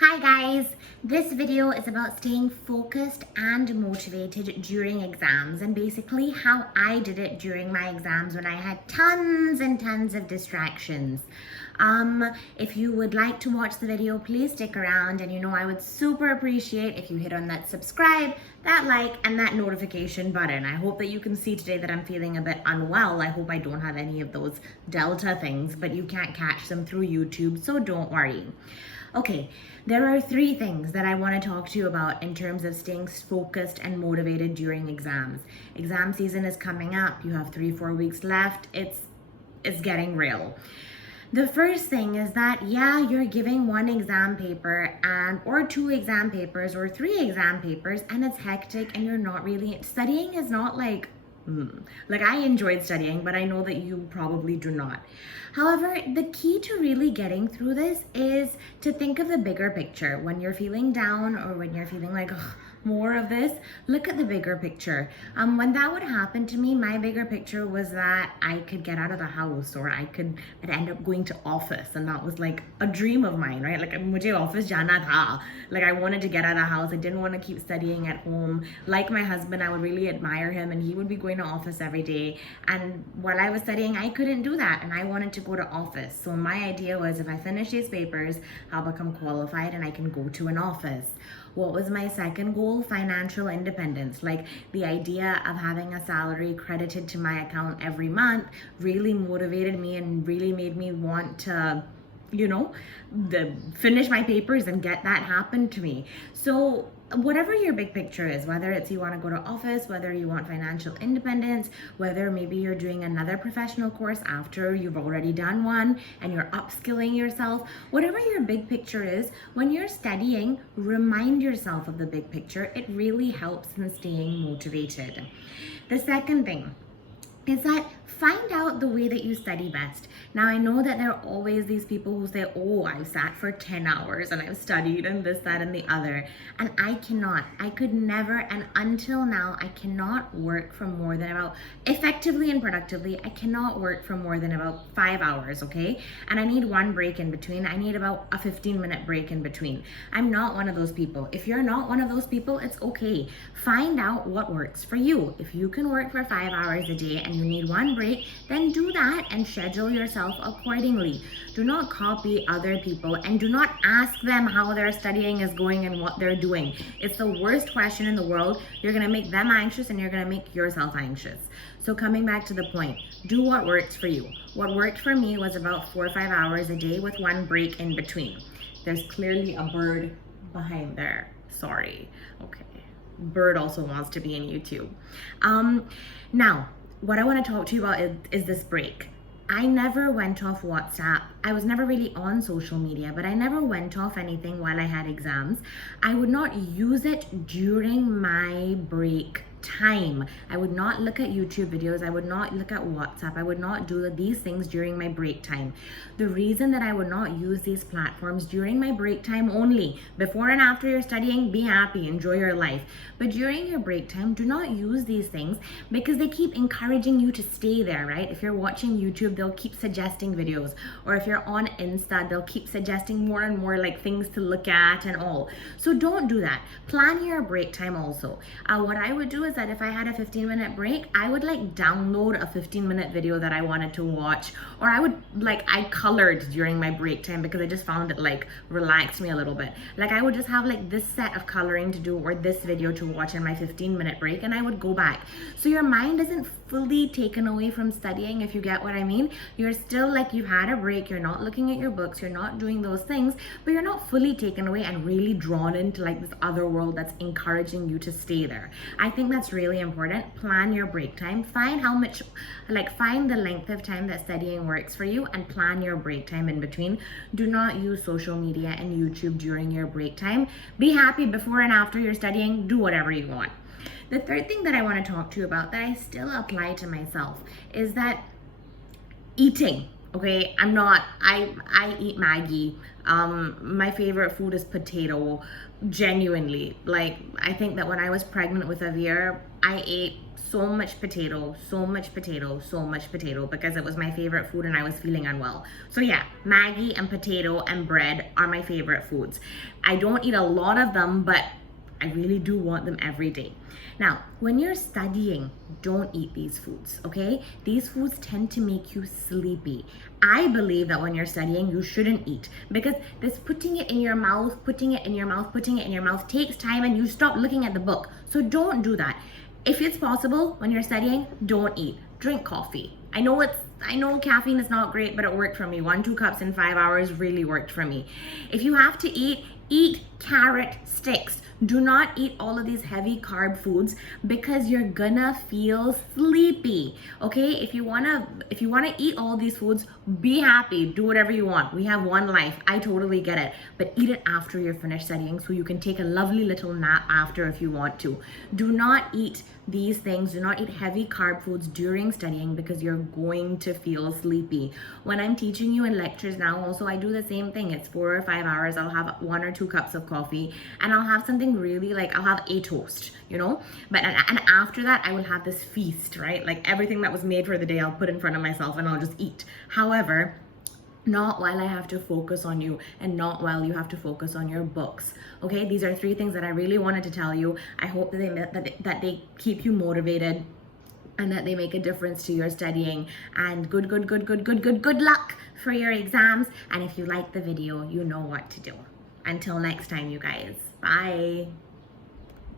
Hi guys, this video is about staying focused and motivated during exams and basically how I did it during my exams when I had tons and tons of distractions. If you would like to watch the video, please stick around, and I would super appreciate if you hit on that subscribe, that like, and that notification button. I hope that you can see today that I'm feeling a bit unwell. I hope I don't have any of those Delta things, but you can't catch them through YouTube, so don't worry. Okay, there are three things that I want to talk to you about in terms of staying focused and motivated during exams. Exam season is coming up. You have 3-4 weeks left. It's getting real. The first thing is that, yeah, you're giving one exam paper or two exam papers or three exam papers, and it's hectic and you're not really studying. Is not like I enjoyed studying, but I know that you probably do not. However, the key to really getting through this is to think of the bigger picture. When you're feeling down or when you're feeling like more of this, look at the bigger picture. When that would happen to me, my bigger picture was that I could get out of the house, or I'd end up going to office, and that was like a dream of mine, right? Like, mujhe office jana tha. Like, I wanted to get out of the house. I didn't want to keep studying at home. Like my husband, I would really admire him, and he would be going to office every day. And while I was studying, I couldn't do that, and I wanted to go to office. So my idea was, if I finish these papers, I'll become qualified and I can go to an office. What was my second goal? Financial independence. Like, the idea of having a salary credited to my account every month really motivated me and really made me want to finish my papers and get that happen to me. So whatever your big picture is, whether it's you want to go to office, whether you want financial independence, whether maybe you're doing another professional course after you've already done one and you're upskilling yourself, whatever your big picture is, when you're studying, remind yourself of the big picture. It really helps in staying motivated. The second thing is that find out the way that you study best. Now, I know that there are always these people who say, oh, I've sat for 10 hours and I've studied and this, that, and the other. And I could never, and until now, I cannot work for more than about, effectively and productively, I cannot work for more than about 5 hours, okay? And I need one break in between. I need about a 15-minute break in between. I'm not one of those people. If you're not one of those people, it's okay. Find out what works for you. If you can work for 5 hours a day and you need one break, then do that and schedule yourself accordingly. Do not copy other people, and do not ask them how their studying is going and what they're doing. It's the worst question in the world. You're going to make them anxious and you're going to make yourself anxious. So coming back to the point, do what works for you. What worked for me was about 4 or 5 hours a day with one break in between. There's clearly a bird behind there. Sorry. Okay. Bird also wants to be in YouTube. Now, what I want to talk to you about is this break. I never went off WhatsApp. I was never really on social media, but I never went off anything while I had exams. I would not use it during my break time. I would not look at YouTube videos. I would not look at WhatsApp. I would not do these things during my break time. The reason that I would not use these platforms during my break time only, before and after you're studying, be happy, enjoy your life. But during your break time, do not use these things because they keep encouraging you to stay there, right? If you're watching YouTube, they'll keep suggesting videos. Or if you're on Insta, they'll keep suggesting more and more like things to look at and all. So don't do that. Plan your break time also. What I would do is that if I had a 15-minute break, I would like download a 15-minute video that I wanted to watch, or I colored during my break time because I just found it like relaxed me a little bit. Like, I would just have like this set of coloring to do or this video to watch in my 15-minute break, and I would go back. So your mind isn't fully taken away from studying, if you get what I mean. You're still like, you've had a break, you're not looking at your books, you're not doing those things, but you're not fully taken away and really drawn into like this other world that's encouraging you to stay there. I think that's really important. Plan your break time. Find the length of time that studying works for you and plan your break time in between. Do not use social media and YouTube during your break time. Be happy before and after you're studying. Do whatever you want. The third thing that I want to talk to you about that I still apply to myself is that eating. Okay, I eat Maggie. My favorite food is potato. Genuinely. Like, I think that when I was pregnant with Avir, I ate so much potato, so much potato, so much potato because it was my favorite food and I was feeling unwell. So yeah, Maggie and potato and bread are my favorite foods. I don't eat a lot of them, but I really do want them every day. Now, when you're studying, don't eat these foods, okay? These foods tend to make you sleepy. I believe that when you're studying, you shouldn't eat because this putting it in your mouth, putting it in your mouth, putting it in your mouth takes time and you stop looking at the book. So don't do that. If it's possible, when you're studying, don't eat. Drink coffee. I know caffeine is not great, but it worked for me. 1-2 cups in 5 hours really worked for me. If you have to eat carrot sticks. Do not eat all of these heavy carb foods because you're gonna feel sleepy. Okay? If you wanna eat all these foods, be happy. Do whatever you want. We have one life. I totally get it. But eat it after you're finished studying so you can take a lovely little nap after if you want to. Do not eat these things. Do not eat heavy carb foods during studying because you're going to feel sleepy. When I'm teaching you in lectures now, also I do the same thing. It's 4 or 5 hours. I'll have 1 or 2 cups of coffee and I'll have something really like I'll have a toast, but and after that I will have this feast, right? Like everything that was made for the day I'll put in front of myself and I'll just eat. However, not while I have to focus on you and not while you have to focus on your books. Okay, these are 3 things that I really wanted to tell you. I hope that they keep you motivated and that they make a difference to your studying. And good luck for your exams. And if you like the video, you know what to do. Until next time, you guys. Bye.